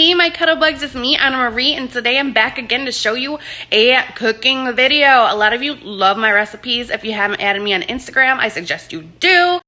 Hey my cuddle bugs, it's me, Anna Marie, and today I'm back again to show you a cooking video. A lot of you love my recipes. If you haven't added me on Instagram, I suggest you do.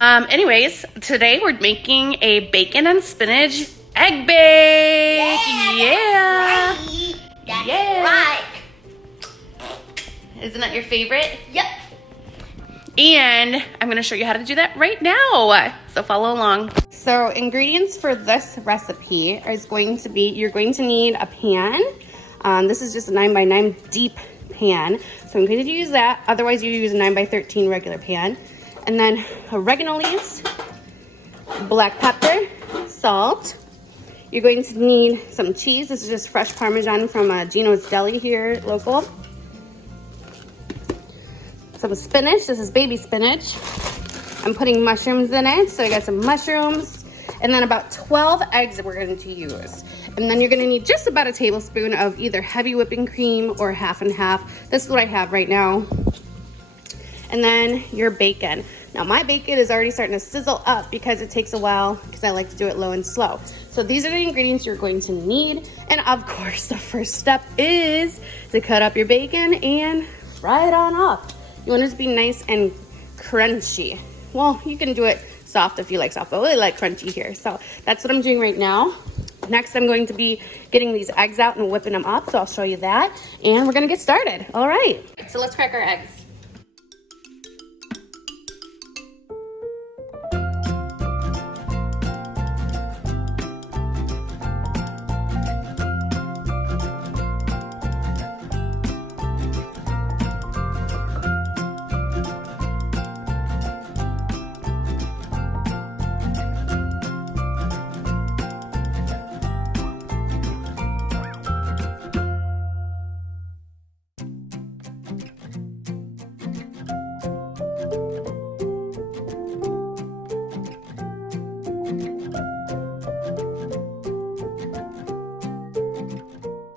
Anyways, today we're making a bacon and spinach egg bake. Yeah. That's right. Isn't that your favorite? Yep. And I'm gonna show you how to do that right now. So follow along. So ingredients for this recipe is going to be, you're going to need a pan. This is just a 9x9 deep pan. So I'm going to use that. Otherwise you use a 9x13 regular pan. And then oregano leaves, black pepper, salt. You're going to need some cheese. This is just fresh Parmesan from Gino's Deli here, local. Some spinach. This is baby spinach. I'm putting mushrooms in it. So I got some mushrooms. And then about 12 eggs that we're going to use. And then you're going to need just about a tablespoon of either heavy whipping cream or half and half. This is what I have right now. And then your bacon. Now my bacon is already starting to sizzle up because it takes a while because I like to do it low and slow. So these are the ingredients you're going to need. And of course, the first step is to cut up your bacon and fry it on up. You want it to be nice and crunchy. Well, you can do it soft if you like soft, but I really like crunchy here. So that's what I'm doing right now. Next, I'm going to be getting these eggs out and whipping them up. So I'll show you that. And we're gonna get started. All right, so let's crack our eggs.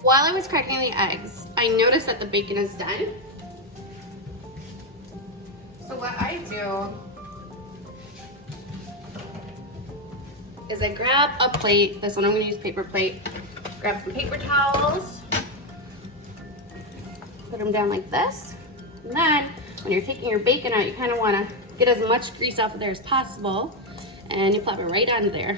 While I was cracking the eggs, I noticed that the bacon is done. So what I do is I grab a plate. This one I'm going to use paper plate. Grab some paper towels. Put them down like this. And then when you're taking your bacon out, you kind of want to get as much grease off of there as possible. And you plop it right onto there.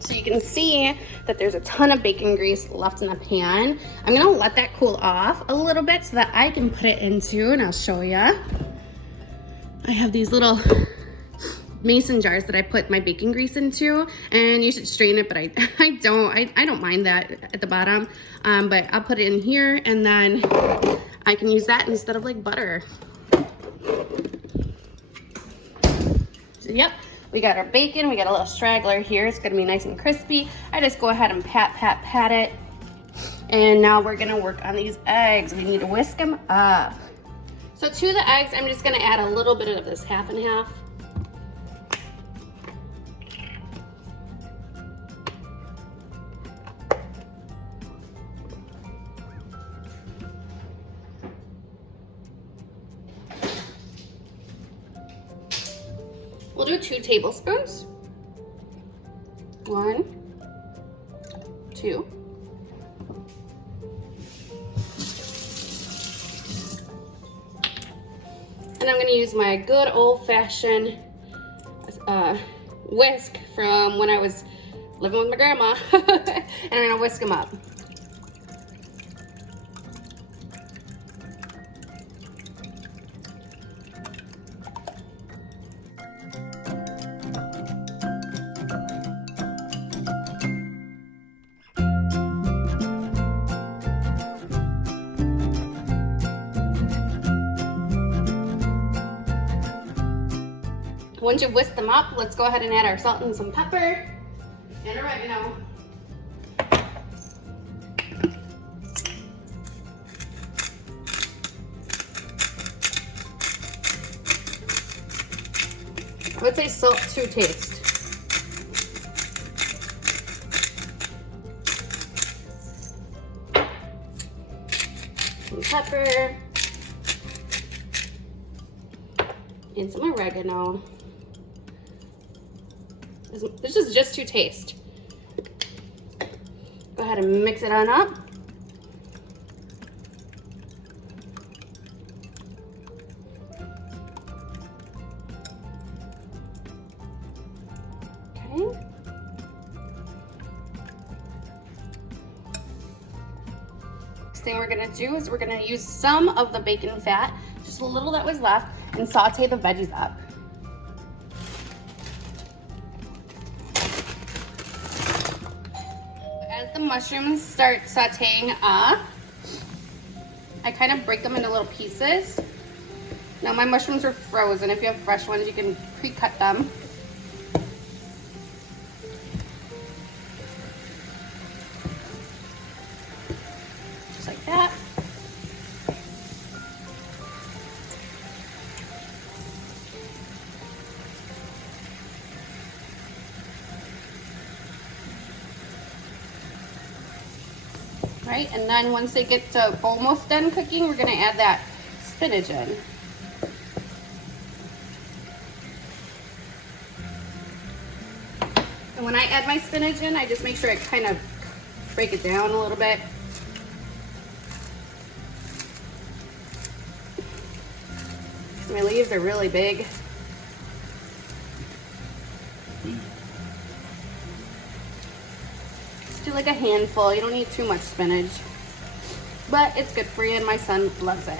So you can see that there's a ton of bacon grease left in the pan. I'm gonna let that cool off a little bit so that I can put it into, and I'll show you. I have these little mason jars that I put my bacon grease into, and you should strain it, but I don't mind that at the bottom. But I'll put it in here, and then I can use that instead of like butter. So, yep. We got our bacon, we got a little straggler here. It's gonna be nice and crispy. I just go ahead and pat it. And now we're gonna work on these eggs. We need to whisk them up. So to the eggs, I'm just gonna add a little bit of this half and half. We'll do 2 tablespoons. 1, 2. And I'm gonna use my good old-fashioned whisk from when I was living with my grandma. And I'm gonna whisk them up. once you whisk them up, let's go ahead and add our salt and some pepper and oregano. I would say salt to taste. Some pepper. And some oregano. This is just to taste. Go ahead and mix it on up. Okay. Next thing we're gonna do is we're gonna use some of the bacon fat, just a little that was left, and saute the veggies up. As the mushrooms start sauteing up, I kind of break them into little pieces. Now my mushrooms are frozen. If you have fresh ones, you can pre-cut them. Just like that. Right, and then once they get to almost done cooking, we're gonna add that spinach in. And when I add my spinach in, I just make sure I kind of break it down a little bit. Because my leaves are really big. Do like a handful. You don't need too much spinach, but it's good for you, and my son loves it.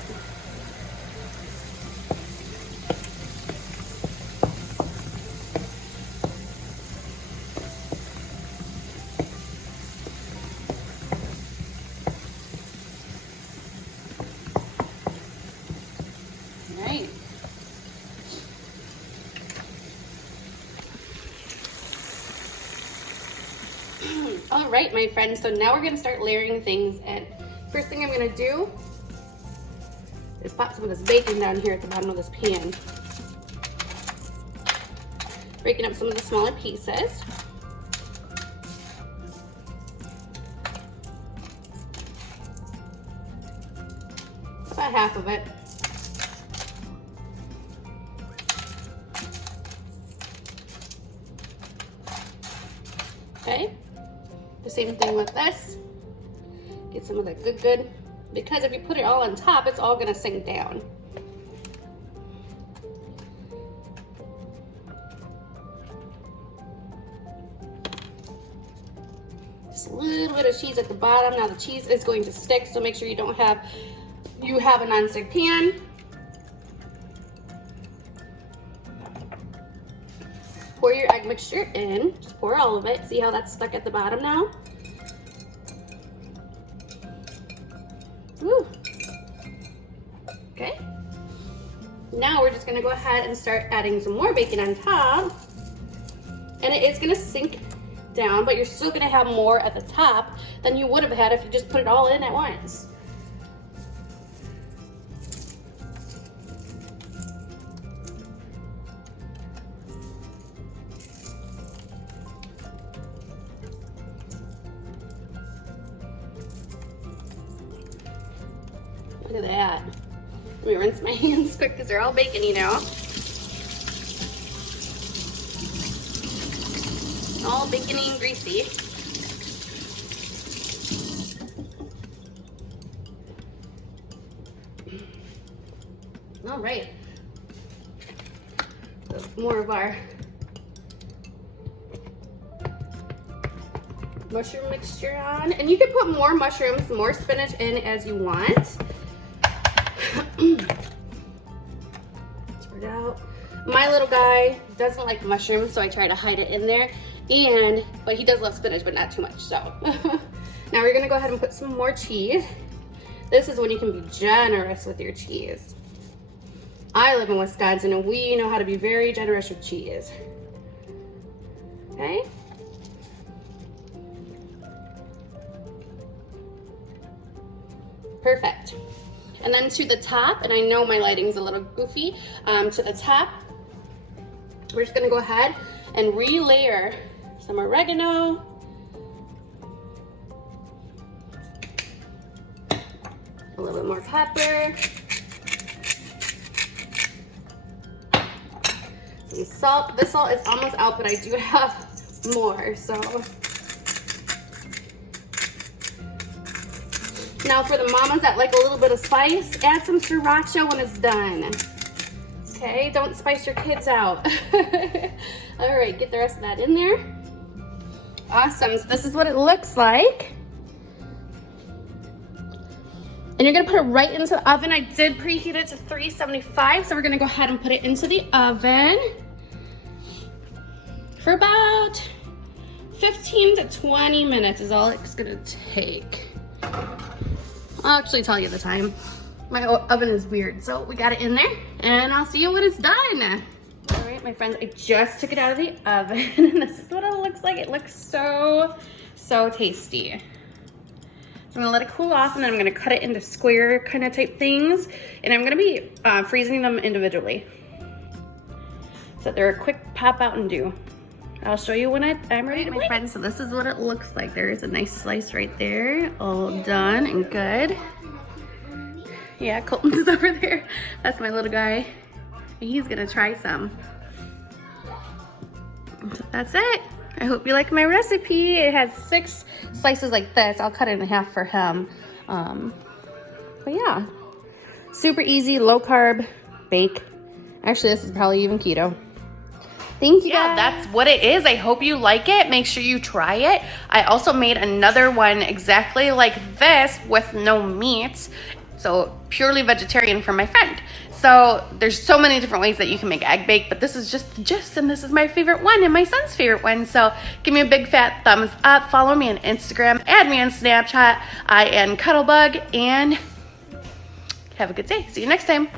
All right. All right, my friends, so now we're gonna start layering things in. First thing I'm gonna do is pop some of this bacon down here at the bottom of this pan. Breaking up some of the smaller pieces. About half of it. Okay. The same thing with this. Get some of that good, because if you put it all on top, it's all gonna sink down. Just a little bit of cheese at the bottom. Now the cheese is going to stick, so make sure you have a non-stick pan. Pour your egg mixture in. Just pour all of it. See how that's stuck at the bottom now? Woo. Okay. Now we're just gonna go ahead and start adding some more bacon on top. And it is gonna sink down, but you're still gonna have more at the top than you would have had if you just put it all in at once. Look at that. Let me rinse my hands quick because they're all bacony now. All bacony and greasy. All right. So more of our mushroom mixture on. And you can put more mushrooms, more spinach in as you want. Spread it out. My little guy doesn't like mushrooms, so I try to hide it in there. But he does love spinach, but not too much, so. Now we're gonna go ahead and put some more cheese. This is when you can be generous with your cheese. I live in Wisconsin and we know how to be very generous with cheese. Okay? Perfect. And then to the top, and I know my lighting's a little goofy, to the top, we're just gonna go ahead and re-layer some oregano. A little bit more pepper. Some salt. This salt is almost out, but I do have more, so. Now for the mamas that like a little bit of spice, add some sriracha when it's done. Okay, don't spice your kids out. All right, get the rest of that in there. Awesome, so this is what it looks like. And you're gonna put it right into the oven. I did preheat it to 375, so we're gonna go ahead and put it into the oven for about 15 to 20 minutes is all it's gonna take. I'll actually tell you the time. My oven is weird, so we got it in there, and I'll see you when it's done. All right, my friends, I just took it out of the oven, and this is what it looks like. It looks so, so tasty. So I'm gonna let it cool off, and then I'm gonna cut it into square kind of type things, and I'm gonna be freezing them individually. So they're a quick pop out and do. I'll show you when I'm ready to my friends. So this is what it looks like. There is a nice slice right there, all done and good. Yeah, Colton's over there. That's my little guy. And he's gonna try some. So that's it. I hope you like my recipe. It has 6 slices like this. I'll cut it in half for him. But yeah, super easy, low carb, bake. Actually, this is probably even keto. Thank you, guys. That's what it is. I hope you like it. Make sure you try it. I also made another one exactly like this with no meat. So purely vegetarian for my friend. So there's so many different ways that you can make egg bake, but this is just the gist, and this is my favorite one and my son's favorite one. So give me a big fat thumbs up. Follow me on Instagram. Add me on Snapchat. I am Cuddlebug, and have a good day. See you next time.